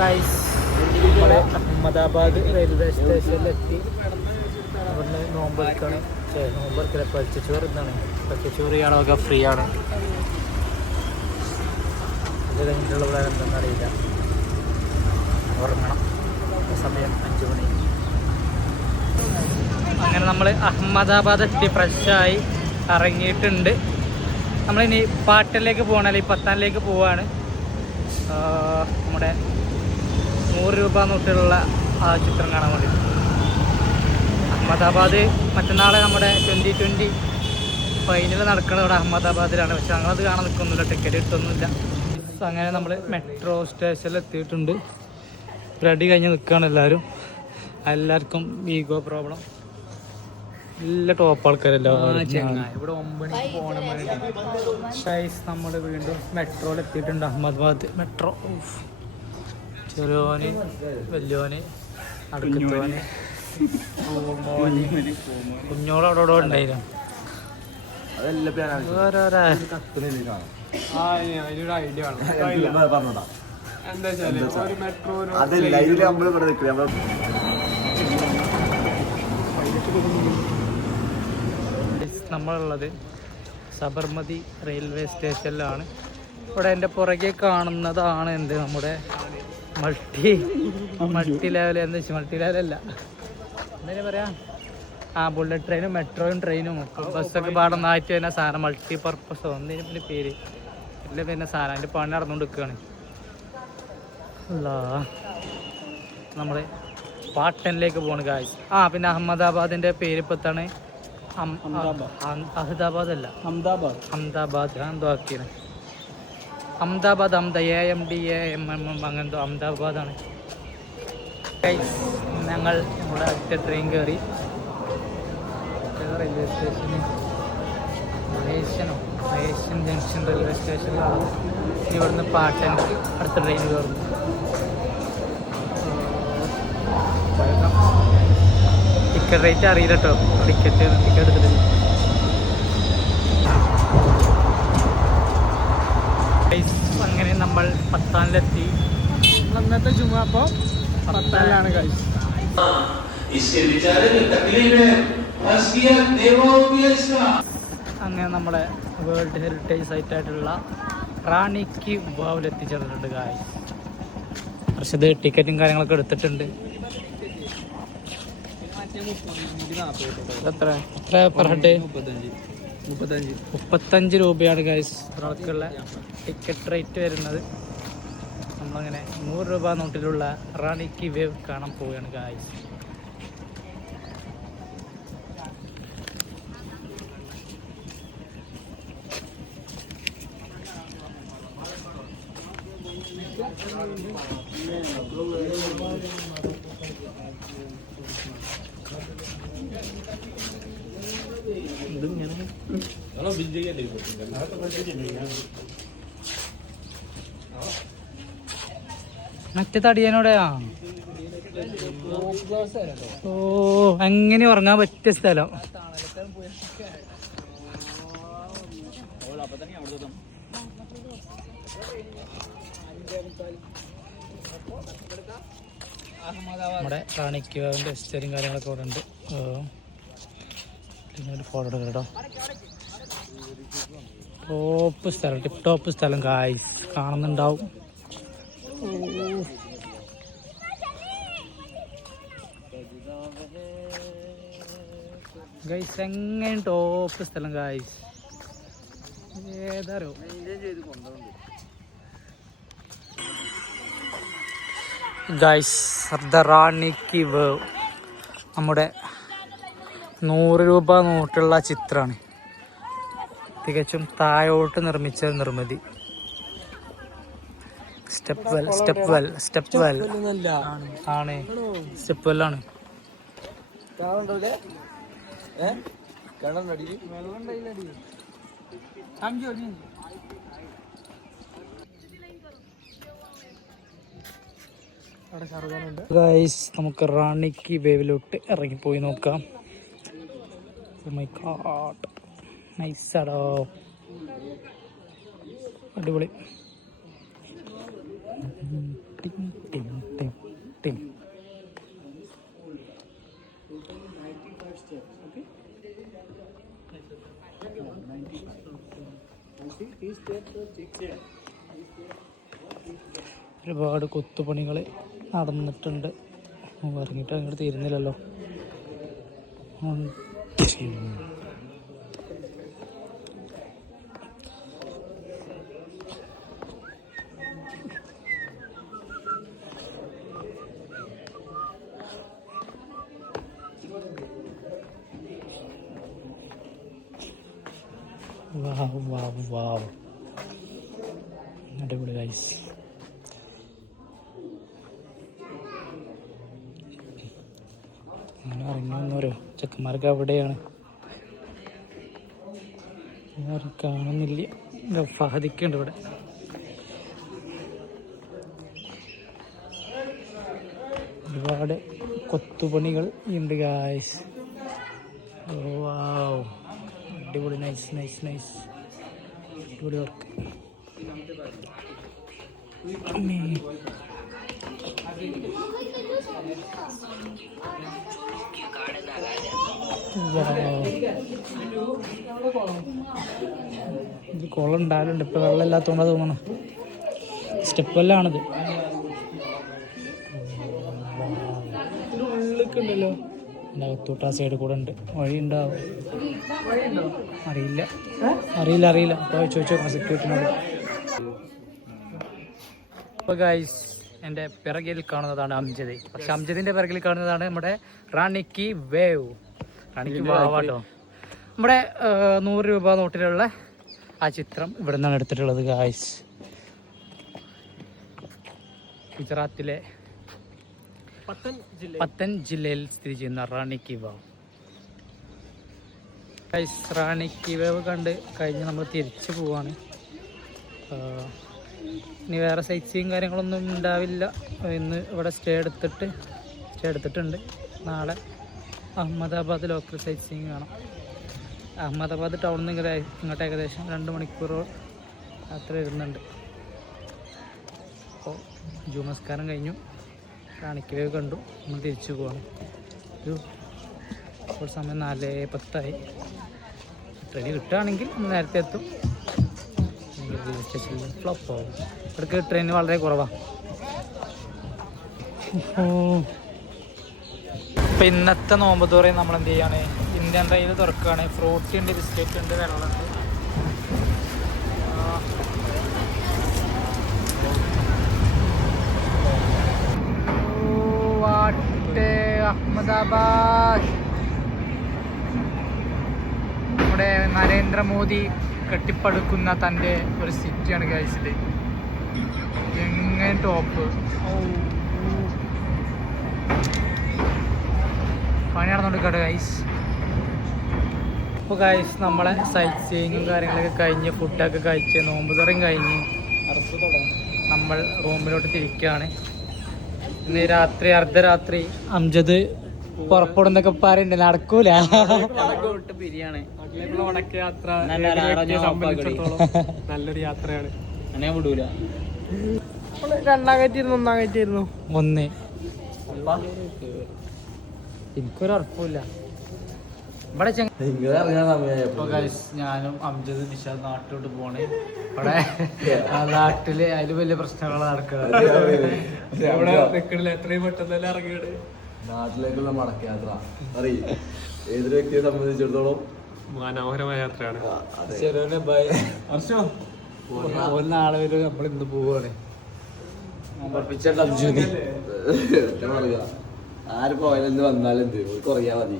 Guys നമ്മൾ Ahmedabad railway സ്റ്റേഷനിലെത്തി. ഇവിടുന്ന് നോമ്പെടുക്കാണ്. നോമ്പെടുക്കല പച്ചച്ചോറ് എന്താണ് പച്ചച്ചോറ് ചെയ്യാനൊക്കെ ഫ്രീ ആണ്. ഇത് കഴിഞ്ഞിട്ടുള്ള പ്ലാൻ എന്താണെന്ന് അറിയില്ല. ഉറങ്ങണം. സമയം 5 മണി. അങ്ങനെ നമ്മൾ അഹമ്മദാബാദ് എത്തി, ഫ്രഷായി ഇറങ്ങിയിട്ടുണ്ട്. നമ്മളിനി പാട്ടലിലേക്ക് പോകണം, ഈ പത്താനിലേക്ക് പോവാണ്. നമ്മുടെ 100 രൂപ നോട്ടിലുള്ള ആ ചിത്രം കാണാൻ വേണ്ടി. അഹമ്മദാബാദ് മറ്റന്നാൾ നമ്മുടെ 2020 ഫൈനൽ നടക്കുന്നത് ഇവിടെ അഹമ്മദാബാദിലാണ്. പക്ഷെ ഞങ്ങളത് കാണാൻ നിൽക്കുന്നില്ല, ടിക്കറ്റ് കിട്ടുന്നില്ല. അങ്ങനെ നമ്മൾ മെട്രോ സ്റ്റേഷനിൽ എത്തിയിട്ടുണ്ട്. റെഡി കഴിഞ്ഞ് നിൽക്കുകയാണ് എല്ലാവരും. എല്ലാവർക്കും ഈഗോ പ്രോബ്ലം. എല്ലാ ടോപ്പ് ആൾക്കാരെല്ലാം ഇവിടെ 9 മണിക്ക് പോകണം. നമ്മൾ വീണ്ടും മെട്രോയിൽ എത്തിയിട്ടുണ്ട്. അഹമ്മദാബാദ് മെട്രോ. ചെറിയോന്, വലിയോന്, അടുക്കത്തോന്, കുഞ്ഞോളവിടെ ഉണ്ടായിരുന്നു. നമ്മളുള്ളത് സബർമതി റെയിൽവേ സ്റ്റേഷനിലാണ്. ഇവിടെ എൻ്റെ പുറകെ കാണുന്നതാണ് എന്ത് നമ്മുടെ മൾട്ടി ലെവൽ. എന്താ വെച്ചാൽ മൾട്ടി ലെവലല്ല, എന്തായാലും പറയാ, ബുള്ളറ്റ് ട്രെയിനും മെട്രോയും ട്രെയിനും ബസ്സൊക്കെ പാടുന്നതായിട്ട് തന്നെ സാധനം മൾട്ടി പർപ്പസോ എന്തെങ്കിലും പിന്നെ പേര് ഇല്ല, പിന്നെ സാധനം അതിൻ്റെ പണി നടന്നുകൊണ്ട് നിൽക്കുകയാണ്. അല്ല, നമ്മൾ പാട്ടനിലേക്ക് പോകണം ഗായ്സ്. പിന്നെ അഹമ്മദാബാദിൻ്റെ പേര് ഇപ്പോൾ എത്താണ്? അഹമ്മദാബാദ് അല്ല, അഹമ്മദാബാദ്. എന്തോ ആക്കിയാണ് അഹമ്മദാബാദ്. AMDAMM അങ്ങനെന്തോ അഹമ്മദാബാദാണ്. ഞങ്ങൾ നമ്മുടെ അടുത്ത ട്രെയിൻ കയറി. റെയിൽവേ സ്റ്റേഷന് മലേഷ്യൻ ജംഗ്ഷൻ റെയിൽവേ സ്റ്റേഷനിലാണ്. ഇവിടുന്ന് പാട്ടൻ അടുത്ത ട്രെയിൻ കയറുന്നു. ടിക്കറ്റ് റേറ്റ് അറിയില്ല കേട്ടോ. ടിക്കറ്റ് എടുത്തിട്ടില്ല. അങ്ങനെ നമ്മൾ പത്താനിലെത്തി. അന്നത്തെ ജുമ അപ്പോൾ പത്താനിലാണ് കഴിച്ചു. അങ്ങനെ നമ്മളെ വേൾഡ് ഹെറിറ്റേജ് സൈറ്റ് ആയിട്ടുള്ള റാണി കി വാവിൽ എത്തിച്ചേർന്നിട്ടുണ്ട് ഗായ്സ്. പക്ഷേ ഇത് ടിക്കറ്റും കാര്യങ്ങളൊക്കെ എടുത്തിട്ടുണ്ട്. എത്ര പെർ ഹെഡ്? 35 രൂപയാണ് ഗൈസ് ഒരാൾക്കുള്ള ടിക്കറ്റ് റേറ്റ് വരുന്നത്. നമ്മളങ്ങനെ 100 രൂപ നോട്ടിലുള്ള റാണി കി വേവ് കാണാൻ പോവുകയാണ് ഗൈസ്. മറ്റേ തടിയനോടെയാ. അങ്ങനെ ഉറങ്ങാൻ പറ്റിയ സ്ഥലം. നമ്മുടെ റാണിക്കുവിൻ്റെ സ്റ്റേയും കാര്യങ്ങളൊക്കെ ഇവിടെ ഉണ്ട്. പിന്നെ ഒരു ഫോട്ടോ എടുക്കാം കേട്ടോ. ടോപ്പ് സ്ഥലം, ടിപ്പ് ടോപ്പ് സ്ഥലം ഗായ്സ്. കാണുന്നുണ്ടാവും. ഗൈസ് എങ്ങനെ ടോപ്പ് സ്ഥലം ഗായ്സ്. ഏതാരോ ഗൈസ് ദ റാണി കി വേവ് നമ്മുടെ 100 രൂപ നോട്ടുള്ള ചിത്രമാണ്. തികച്ചും താഴോട്ട് നിർമ്മിച്ച നിർമ്മിതി. സ്റ്റെപ്പ് വെൽ ആണ്. സ്റ്റെപ്പ് വെല്ലാണ്. ഗൈസ് നമുക്ക് റാണി കി വേവിലോട്ട് ഇറങ്ങിപ്പോയി നോക്കാം. Oh my god, നൈസാടോ, അടിപൊളി. ഒരുപാട് കൊത്തുപണികൾ നടന്നിട്ടുണ്ട്. ഇറങ്ങിയിട്ട് അങ്ങോട്ട് തീരുന്നില്ലല്ലോ. അടിപൊളി ഗൈസ്. അങ്ങനെ ഇറങ്ങി വന്നോരോ ചെക്കന്മാർക്ക് അവിടെയാണ്, കാണുന്നില്ല. ഫഹദിക്കുണ്ട് ഇവിടെ. ഒരുപാട് കൊത്തുപണികൾ ഉണ്ട് ഗായ്സ്. വാവ്, അടിപൊളി. നൈസ് നൈസ് നൈസ്, അടിപൊളി വർക്ക്. ഇത് കുളം ഉണ്ടാവലുണ്ട്, ഇപ്പൊ വെള്ളം ഇല്ലാത്തോണ്ടാ തോന്നണം. സ്റ്റെപ്പ് എല്ലാണിത്. ഉണ്ടല്ലോ അകത്തോട്ട് ആ സൈഡ് കൂടെ ഉണ്ട്. വഴി ഉണ്ടാവും, അറിയില്ല. അപ്പോൾ ചോദിച്ചോ സെക്യൂരിറ്റിനോട്. അപ്പോൾ ഗൈസ്, എൻ്റെ പിറകിൽ കാണുന്നതാണ് അംജദ്. പക്ഷെ അംജദിൻ്റെ പിറകിൽ കാണുന്നതാണ് നമ്മുടെ റാണിക്ക് വേവ്. റാണിക്ക് വാവാട്ടോ. നമ്മുടെ 100 രൂപ നോട്ടിലുള്ള ആ ചിത്രം ഇവിടെ നിന്നാണ് എടുത്തിട്ടുള്ളത് ഗൈസ്. ഗുജറാത്തിലെ പത്തൻ ജില്ലയിൽ സ്ഥിതി ചെയ്യുന്ന റാണിക്ക് വാവ്. ഗൈസ്, റാണിക്ക് വേവ് കണ്ട് കഴിഞ്ഞ് നമ്മൾ തിരിച്ചു പോവാണ്. ഇനി വേറെ സൈറ്റ് സീയും കാര്യങ്ങളൊന്നും ഉണ്ടാവില്ല. ഇന്ന് ഇവിടെ സ്റ്റേ എടുത്തിട്ടുണ്ട്. നാളെ അഹമ്മദാബാദ് ലോക്കൽ സൈറ്റ് സീയിങ് കാണാം. അഹമ്മദാബാദ് ടൗണിൽ നിന്ന് ഇങ്ങോട്ട് ഏകദേശം 2 മണിക്കൂർ യാത്ര വരുന്നുണ്ട്. അപ്പോൾ ജുമസ്കാരം കഴിഞ്ഞു, റാണിക്ക് വേവ് കണ്ടു, നമ്മൾ തിരിച്ചു പോവാണ്. ഇപ്പോൾ സമയം 4:10 ട്രെയിൻ കിട്ടുകയാണെങ്കിൽ നേരത്തെ എത്തും. റെയിൽവേ സ്റ്റേഷനിൽ ഫ്ലോപ്പ് ആവും. ഇവിടേക്ക് ട്രെയിൻ വളരെ കുറവാണ്. ഇപ്പം ഇന്നത്തെ നോമ്പ് തുറയും നമ്മൾ എന്ത് ചെയ്യാണ്, ഇന്ത്യൻ റെയിൽ തുറക്കുകയാണ്. ഫ്രൂട്ടി ഉണ്ട്, ബിസ്ക്കറ്റ് ഉണ്ട്, വെള്ളമുണ്ട്. അഹമ്മദാബാദ് നമ്മുടെ നരേന്ദ്രമോദി കെട്ടിപ്പടുക്കുന്ന തൻ്റെ ഒരു സിറ്റിയാണ് ഗൈസ് ഇത്. എങ്ങനെ ടോപ്പ് പണി നടന്നുകൊണ്ടിരിക്കട്ടെ ഗൈസ്. അപ്പോൾ ഗൈസ്, നമ്മളെ സൈറ്റ് സീയിങ്ങും കാര്യങ്ങളൊക്കെ കഴിഞ്ഞ് ഫുഡൊക്കെ കഴിച്ച് നോമ്പ് തുറയും കഴിഞ്ഞ് നമ്മൾ റൂമിലോട്ട് തിരിക്കുകയാണ്. ഇന്ന് രാത്രി അർദ്ധരാത്രി അംജദ് പുറപ്പെടുന്നൊക്കെ പറയുന്നുണ്ട്, നടക്കൂല. ബിരിയാണി യാത്ര നല്ലൊരു യാത്രയാണ്. അങ്ങനെ വിടൂല. 2 കയറ്റിയിരുന്നു 1 കയറ്റിയിരുന്നു 1. എനിക്കൊരു ഉറപ്പില്ല ഇവിടെ. ഞാനും അംജദ് നിഷാദ് നാട്ടിലോട്ട് പോണേ. ഇവിടെ നാട്ടില് അതില് വലിയ പ്രശ്നങ്ങൾ നടക്കുന്നത്. എത്രയും പെട്ടെന്ന് ഇറങ്ങിയത് നാട്ടിലേക്കുള്ള മടക്കയാത്ര അറിയും. ഏതൊരു വ്യക്തിയെ സംബന്ധിച്ചിടത്തോളം മനോഹരമായ യാത്രയാണ്. നാളെ വരെ നമ്മൾ ഇന്ന് പോവാണ്. ആര് പോയാലെന്ത് വന്നാലെന്ത് കുറയാ മതി.